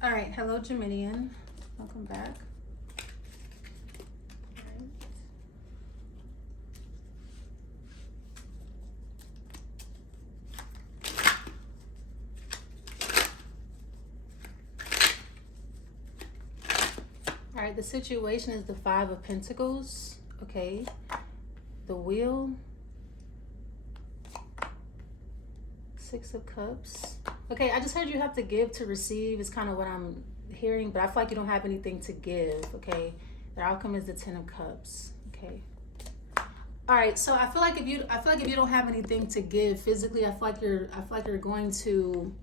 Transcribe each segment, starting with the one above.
All right, hello Geminian, welcome back. All right, the situation is the Five of Pentacles, okay? The Wheel, Six of Cups. Okay, I just heard you have to give to receive is kind of what I'm hearing, but I feel like you don't have anything to give, okay? The outcome is the Ten of Cups, okay? All right, so I feel like if you don't have anything to give physically, I feel like you're going to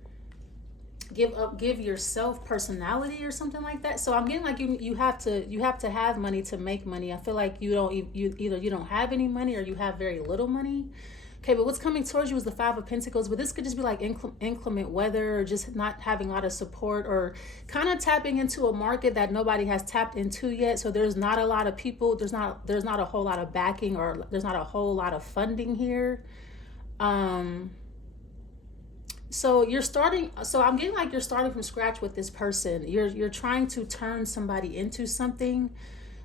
give yourself personality or something like that. So I'm getting like you have to have money to make money. I feel like you either you don't have any money or you have very little money. Okay, but what's coming towards you is the Five of Pentacles, but this could just be like inclement weather or just not having a lot of support or kind of tapping into a market that nobody has tapped into yet. So there's not a lot of people, there's not a whole lot of backing or there's not a whole lot of funding here. So you're starting, so I'm getting like you're starting from scratch with this person. You're trying to turn somebody into something.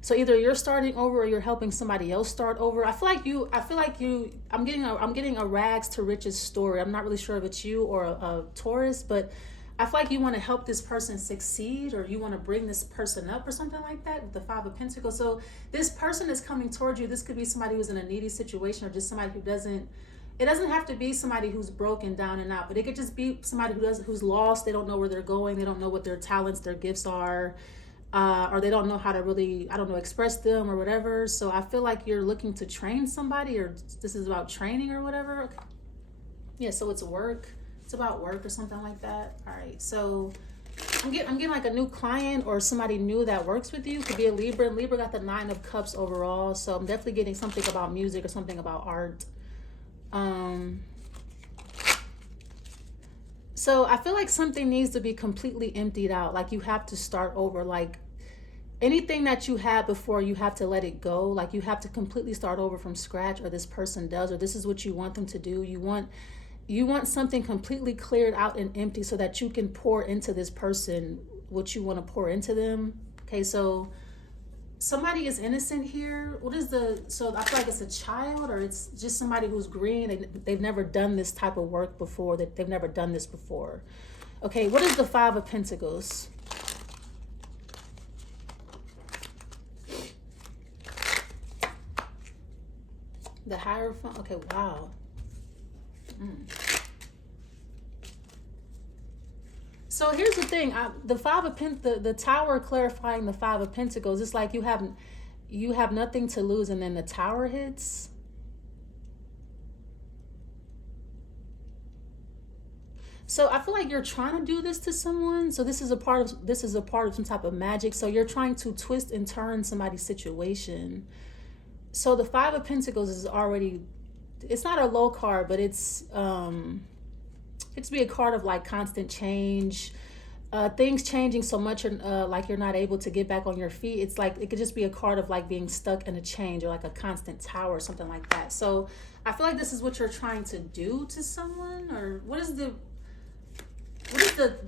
So either you're starting over or you're helping somebody else start over. I'm getting a rags to riches story. I'm not really sure if it's you or a Taurus, but I feel like you want to help this person succeed or you want to bring this person up or something like that with the Five of Pentacles. So this person is coming towards you. This could be somebody who's in a needy situation or just somebody who doesn't, it doesn't have to be somebody who's broken down and out, but it could just be somebody who's lost. They don't know where they're going. They don't know what their talents, their gifts are. Or they don't know how to really, express them or whatever. So I feel like you're looking to train somebody or this is about training or whatever. Okay. Yeah, so it's work. It's about work or something like that. All right, so I'm getting like a new client or somebody new that works with you. Could be a Libra, and Libra got the Nine of Cups overall. So I'm definitely getting something about music or something about art. So I feel like something needs to be completely emptied out. Like you have to start over. Like anything that you had before, you have to let it go. Like you have to completely start over from scratch, or this person does, or this is what you want them to do. You want something completely cleared out and empty so that you can pour into this person what you want to pour into them. Okay, so somebody is innocent here. So I feel like it's a child or it's just somebody who's green. They've never done this type of work before. They've never done this before. Okay, what is the Five of Pentacles? The Hierophant. Okay, wow. So here's the thing. The Five of the Tower clarifying the Five of Pentacles. It's like you have nothing to lose, and then the Tower hits. So I feel like you're trying to do this to someone. So this is a part of some type of magic. So you're trying to twist and turn somebody's situation. So the Five of Pentacles is already, it's not a low card, but it's be a card of like constant change, things changing so much, like you're not able to get back on your feet. It's like it could just be a card of like being stuck in a change or like a constant tower or something like that. So I feel like this is what you're trying to do to someone. Or what is the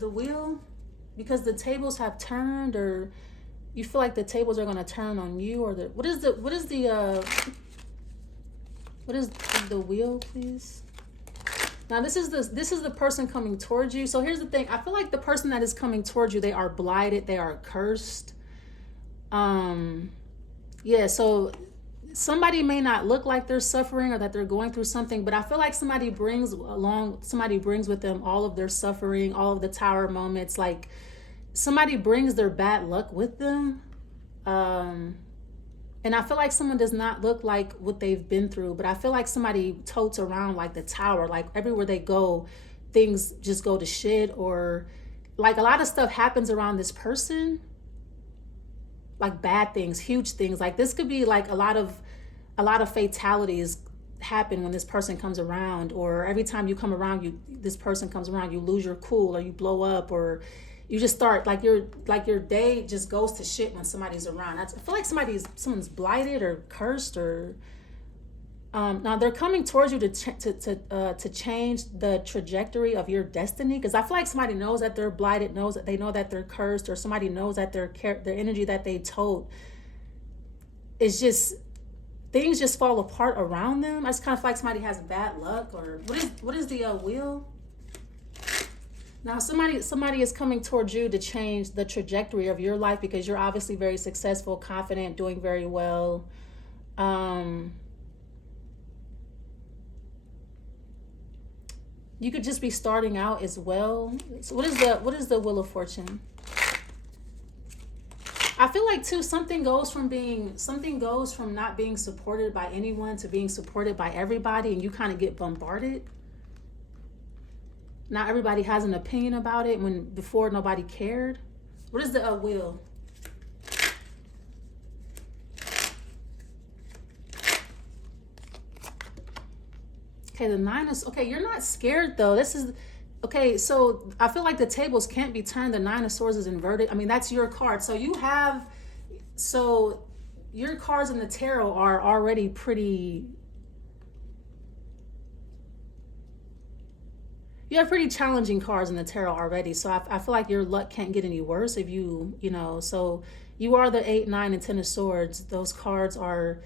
wheel? Because the tables have turned, or you feel like the tables are going to turn on you, or what is the wheel, please? Now this is the person coming towards you. So here's the thing. I feel like the person that is coming towards you, they are blighted, they are cursed. Yeah, so somebody may not look like they're suffering or that they're going through something, but I feel like somebody brings with them all of their suffering, all of the Tower moments. Like somebody brings their bad luck with them. And I feel like someone does not look like what they've been through, but I feel like somebody totes around like the Tower. Like everywhere they go, things just go to shit, or like a lot of stuff happens around this person. Like bad things, huge things. Like this could be like a lot of fatalities happen when this person comes around, or every time you come around, this person comes around, you lose your cool, or you blow up, or you just start like your day just goes to shit when somebody's around. I feel like someone's blighted or cursed, or Now they're coming towards you to change the trajectory of your destiny, because I feel like somebody knows that they're blighted, knows that they know that they're cursed, or somebody knows that their energy that they told is just, things just fall apart around them. I just kind of feel like somebody has bad luck. Or what is the wheel? Now somebody is coming towards you to change the trajectory of your life, because you're obviously very successful, confident, doing very well. You could just be starting out as well. So what is the Wheel of Fortune? I feel like too, something goes from not being supported by anyone to being supported by everybody, and you kind of get bombarded. Not everybody has an opinion about it when before nobody cared. What is the wheel? Okay, the 9 is, okay, you're not scared though. This is, okay, so I feel like the tables can't be turned. The 9 of Swords is inverted. I mean, that's your card. So you have, so your cards in the tarot are already pretty, you have pretty challenging cards in the tarot already. So I feel like your luck can't get any worse if you know, so you are the 8, 9, and 10 of Swords. Those cards are,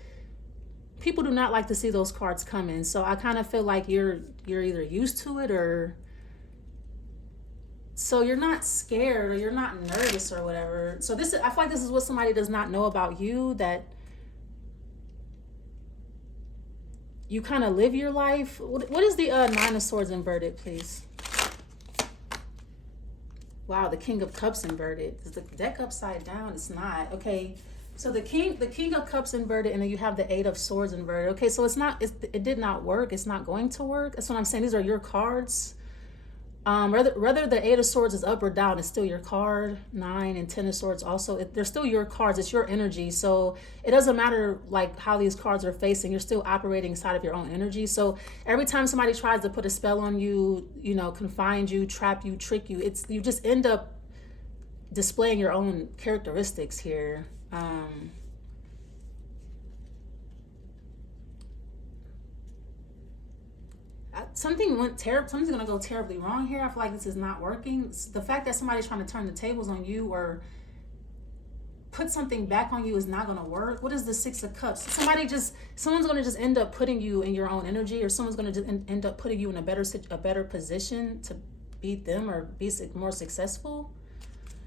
people do not like to see those cards coming. So I kind of feel like you're either used to it, or so you're not scared or you're not nervous or whatever. So this is, I feel like this is what somebody does not know about you, that you kind of live your life. What is the 9 of Swords inverted, please? Wow, the King of Cups inverted. Is the deck upside down? It's not. Okay. So the King of Cups inverted, and then you have the 8 of Swords inverted. Okay, so it did not work. It's not going to work. That's what I'm saying. These are your cards. Whether the 8 of Swords is up or down, it's still your card. 9 and 10 of Swords also, they're still your cards. It's your energy. So it doesn't matter like how these cards are facing. You're still operating inside of your own energy. So every time somebody tries to put a spell on you, you know, confine you, trap you, trick you, you just end up displaying your own characteristics here. Something's gonna go terribly wrong here. I feel like this is not working. The fact that somebody's trying to turn the tables on you or put something back on you is not gonna work. What is the 6 of Cups? Someone's gonna just end up putting you in your own energy, or someone's gonna just end up putting you in a better position to beat them or be more successful.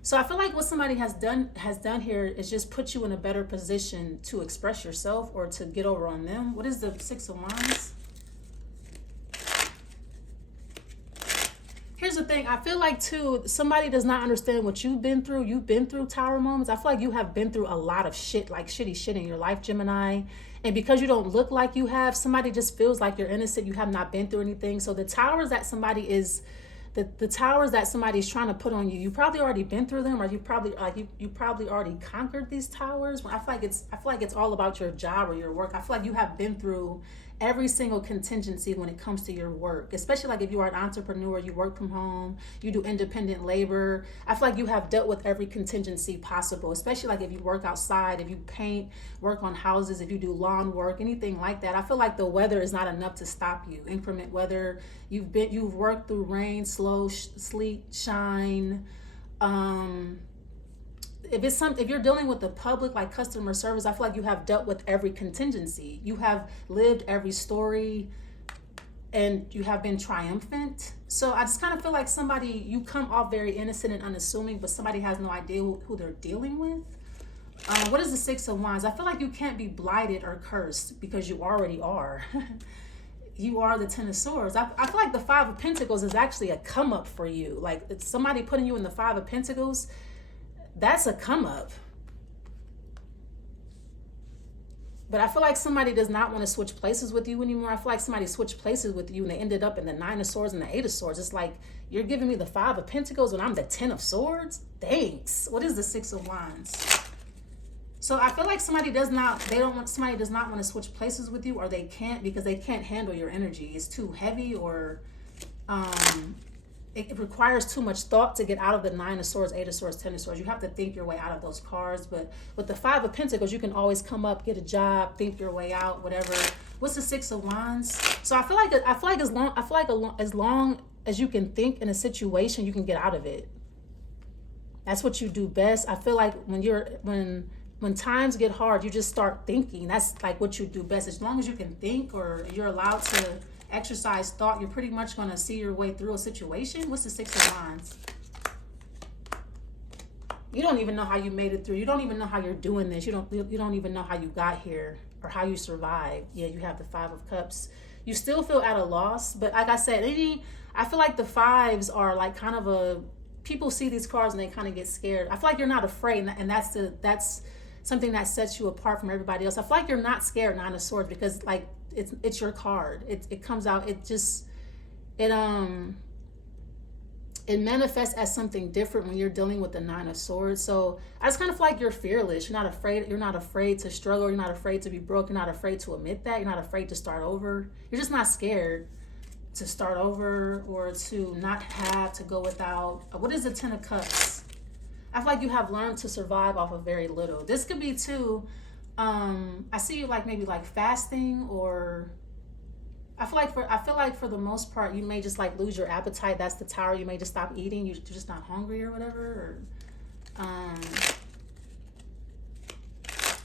So I feel like what somebody has done here is just put you in a better position to express yourself or to get over on them. What is the 6 of Wands? Here's the thing. I feel like too, somebody does not understand what you've been through. You've been through tower moments. I feel like you have been through a lot of shit, like shitty shit in your life, Gemini. And because you don't look like you have, somebody just feels like you're innocent. You have not been through anything. So the towers that somebody is, the towers that somebody's trying to put on you, you probably already been through them, or you probably already conquered these towers. I feel like it's all about your job or your work. I feel like you have been through every single contingency when it comes to your work, especially like if you are an entrepreneur, you work from home, you do independent labor. I feel like you have dealt with every contingency possible, especially like if you work outside, if you paint, work on houses, if you do lawn work, anything like that. I feel like the weather is not enough to stop you. Inclement weather, you've worked through rain, slow, sleet, shine. If you're dealing with the public, like customer service, I feel like you have dealt with every contingency. You have lived every story, and you have been triumphant. So I just kind of feel like you come off very innocent and unassuming, but somebody has no idea who they're dealing with. What is the 6 of Wands? I feel like you can't be blighted or cursed because you already are. You are the 10 of Swords. I feel like the 5 of Pentacles is actually a come up for you. Like it's somebody putting you in the 5 of Pentacles. That's a come up. But I feel like somebody does not want to switch places with you anymore. I feel like somebody switched places with you and they ended up in the 9 of Swords and the 8 of Swords. It's like, you're giving me the 5 of Pentacles when I'm the 10 of Swords? Thanks. What is the 6 of Wands? So I feel like somebody does not want to switch places with you, or they can't because they can't handle your energy. It's too heavy, or it requires too much thought to get out of the 9 of Swords, 8 of Swords, 10 of Swords. You have to think your way out of those cards. But with the 5 of Pentacles, you can always come up, get a job, think your way out, whatever. What's the 6 of Wands? So I feel like as long as you can think in a situation, you can get out of it. That's what you do best. I feel like when times get hard, you just start thinking. That's like what you do best. As long as you can think, or you're allowed to exercise thought, you're pretty much going to see your way through a situation. What's the 6 of Wands? You don't even know how you made it through. You don't even know how you're doing this. You don't even know how you got here or how you survived. Yeah, you have the 5 of Cups. You still feel at a loss, but like I said, I feel like the 5s are like kind of people see these cards and they kind of get scared. I feel like you're not afraid, and that's something that sets you apart from everybody else. I feel like you're not scared, 9 of Swords, because like it's your card. It comes out. It manifests as something different when you're dealing with the 9 of Swords. So I just kind of feel like you're fearless. You're not afraid. You're not afraid to struggle. You're not afraid to be broke. You're not afraid to admit that. You're not afraid to start over. You're just not scared to start over or to not have to go without. What is the 10 of Cups? I feel like you have learned to survive off of very little. This could be too, I see you like maybe like fasting, or I feel like for the most part, you may just like lose your appetite. That's the Tower. You may just stop eating. You're just not hungry or whatever. Or,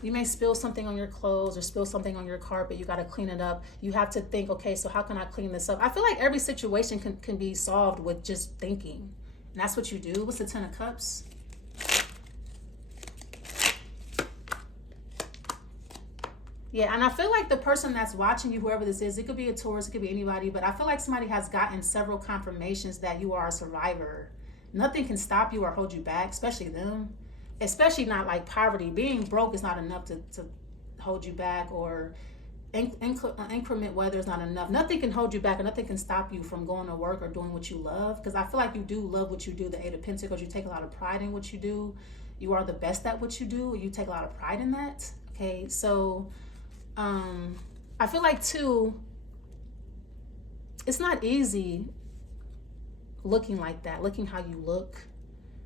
you may spill something on your clothes or spill something on your carpet. You got to clean it up. You have to think, okay, so how can I clean this up? I feel like every situation can be solved with just thinking. And that's what you do. What's the 10 of Cups? Yeah, and I feel like the person that's watching you, whoever this is, it could be a Taurus, it could be anybody, but I feel like somebody has gotten several confirmations that you are a survivor. Nothing can stop you or hold you back, especially them. Especially not like poverty. Being broke is not enough to hold you back, or inclement weather is not enough. Nothing can hold you back, and nothing can stop you from going to work or doing what you love, because I feel like you do love what you do. The 8 of Pentacles, you take a lot of pride in what you do. You are the best at what you do. You take a lot of pride in that. Okay, so I feel like too, it's not easy looking like that, looking how you look.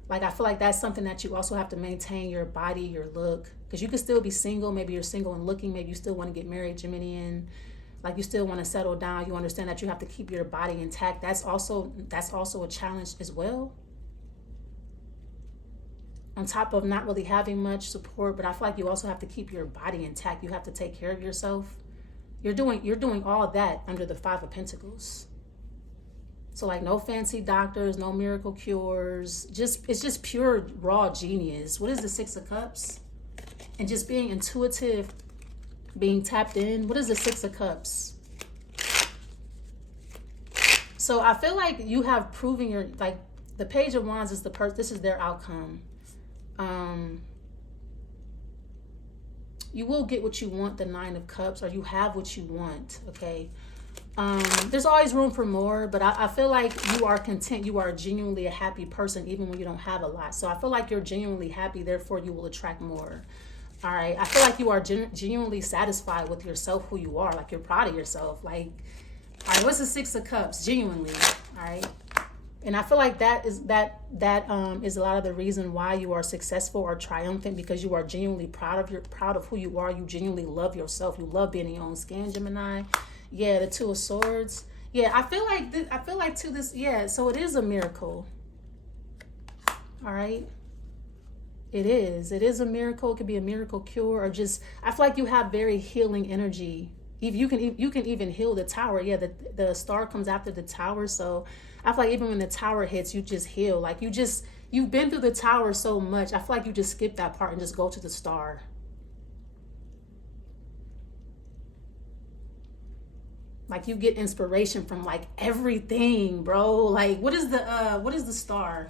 Like, I feel like that's something that you also have to maintain, your body, your look, because you could still be single. Maybe you're single and looking. Maybe you still want to get married, Geminian. Like, you still want to settle down. You understand that you have to keep your body intact. That's also a challenge as well. On top of not really having much support, but I feel like you also have to keep your body intact. You have to take care of yourself. You're doing all that under the 5 of Pentacles. So like no fancy doctors, no miracle cures. It's just pure raw genius. What is the 6 of Cups? And just being intuitive, being tapped in. What is the 6 of Cups? So I feel like you have proven the Page of Wands is this is their outcome. You will get what you want, the 9 of Cups, or you have what you want, okay? There's always room for more, but I feel like you are content. You are genuinely a happy person, even when you don't have a lot. So I feel like you're genuinely happy, therefore you will attract more. All right, I feel like you are genuinely satisfied with yourself, who you are. Like, you're proud of yourself. Like, all right, what's the 6 of Cups? Genuinely, all right? And I feel like that is a lot of the reason why you are successful or triumphant, because you are genuinely proud of who you are. You genuinely love yourself. You love being in your own skin, Gemini. Yeah, the 2 of Swords. Yeah, I feel like to this. Yeah, so it is a miracle. All right. It is a miracle. It could be a miracle cure, or just, I feel like you have very healing energy. You can even heal the Tower. Yeah, the star comes after the Tower, so I feel like even when the Tower hits, you just heal. Like, you've been through the Tower so much. I feel like you just skip that part and just go to the star. Like, you get inspiration from like everything, bro. Like, what is the star?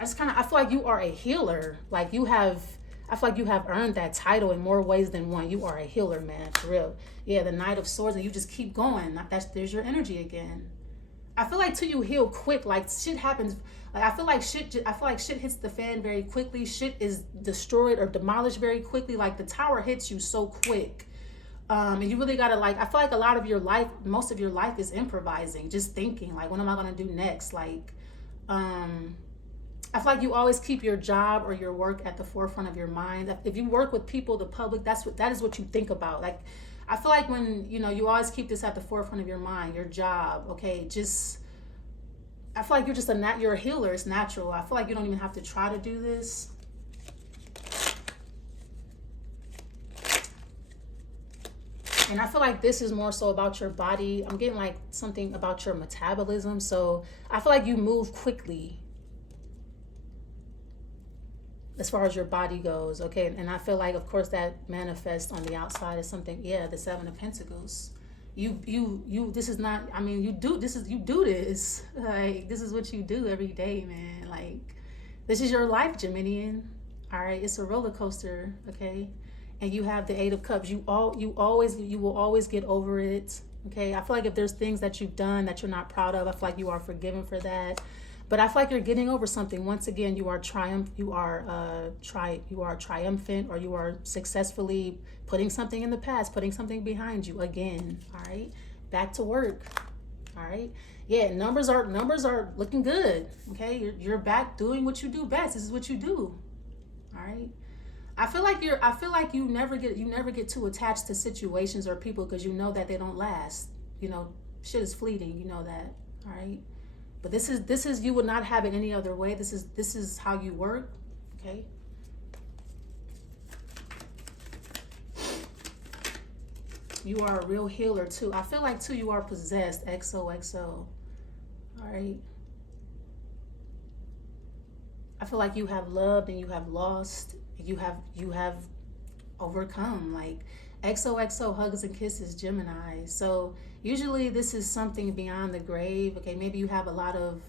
I feel like you are a healer. Like, I feel like you have earned that title in more ways than one. You are a healer, man, for real. Yeah, the Knight of Swords, and you just keep going. There's your energy again. I feel like till you heal quick, like shit happens. Like, I feel like shit hits the fan very quickly. Shit is destroyed or demolished very quickly. Like, the Tower hits you so quick. And you really gotta like, I feel like a lot of your life, most of your life is improvising, just thinking like, what am I gonna do next? Like, I feel like you always keep your job or your work at the forefront of your mind. If you work with people, the public, that is what you think about. Like, I feel like when, you know, you always keep this at the forefront of your mind, your job, okay, just, I feel like you're just you're a healer. It's natural. I feel like you don't even have to try to do this. And I feel like this is more so about your body. I'm getting like something about your metabolism. So I feel like you move quickly as far as your body goes, okay? And I feel like, of course, that manifests on the outside as something, yeah, the Seven of Pentacles. This is not, I mean, you do this. Like, this is what you do every day, man. Like, this is your life, Geminian, all right? It's a roller coaster, okay? And you have the Eight of Cups. You will always get over it, okay? I feel like if there's things that you've done that you're not proud of, I feel like you are forgiven for that. But I feel like you're getting over something. Once again, you are triumphant, or you are successfully putting something in the past, putting something behind you again. All right, back to work. All right, yeah, numbers are looking good. Okay, you're back doing what you do best. This is what you do. All right. I feel like you never get too attached to situations or people because you know that they don't last. You know, shit is fleeting. You know that. All right. But this is you would not have it any other way. This is how you work, okay? You are a real healer too. I feel like too you are possessed, XOXO. All right. I feel like you have loved and you have lost. You have overcome. Like, XOXO, hugs and kisses, Gemini. So usually this is something beyond the grave. Okay, maybe you have a lot of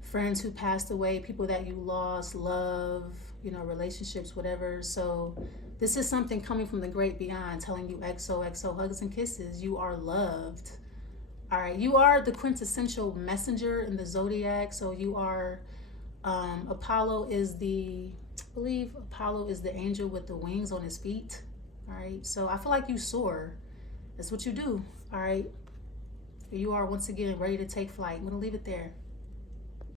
friends who passed away, people that you lost, love, you know, relationships, whatever. So this is something coming from the great beyond, telling you XOXO, hugs and kisses. You are loved. All right, you are the quintessential messenger in the zodiac. So you are, Apollo is the angel with the wings on his feet. All right, so I feel like you soar. That's what you do. All right, you are once again ready to take flight. I'm gonna leave it there.